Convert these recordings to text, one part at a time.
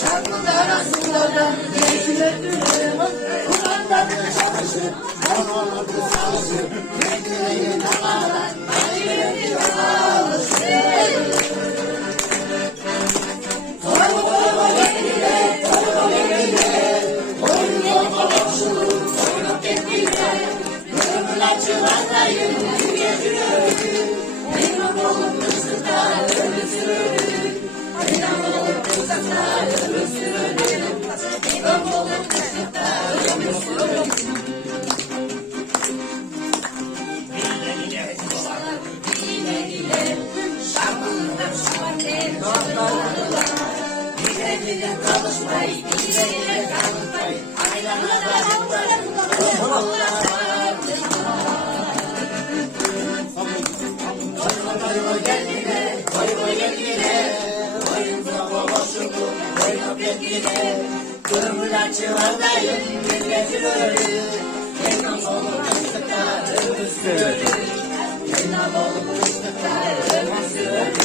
Şarkılar arasında geçilebilirim. Kur'an'dan çalışır, Allah'ın sağlısı. Bekleyin Allah'tan, hayırlı sağlısı. Torba geldiler, torba geldiler. Oyun babasını, oyun geldiler. Gönül açılandayım, bir gece. Memnun olup kızlar ölüsün. Memnun olup kızlar ölüsün. Memnun olup kızlar ölüsün. Dile dile şarkılar şarkılar şarkılar. Dile dile çalışmayı, dile dile çalışmayı. Aynalar Koy geldiler, koy geldiler. Oyunca babasını, oyun geldiler. Gönül açılandayım, milletiyorum. Memnun olup kızlar ölüsün. Memnun olup kızlar ölüsün.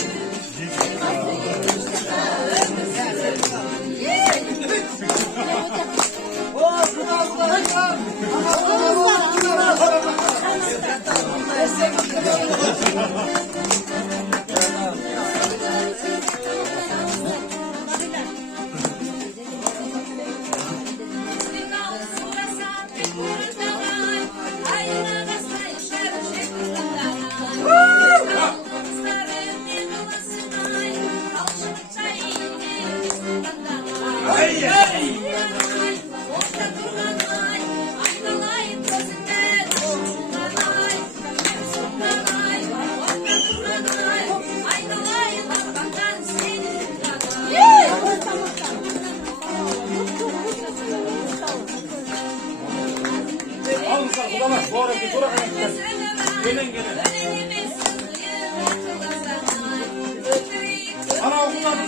Ana okullarda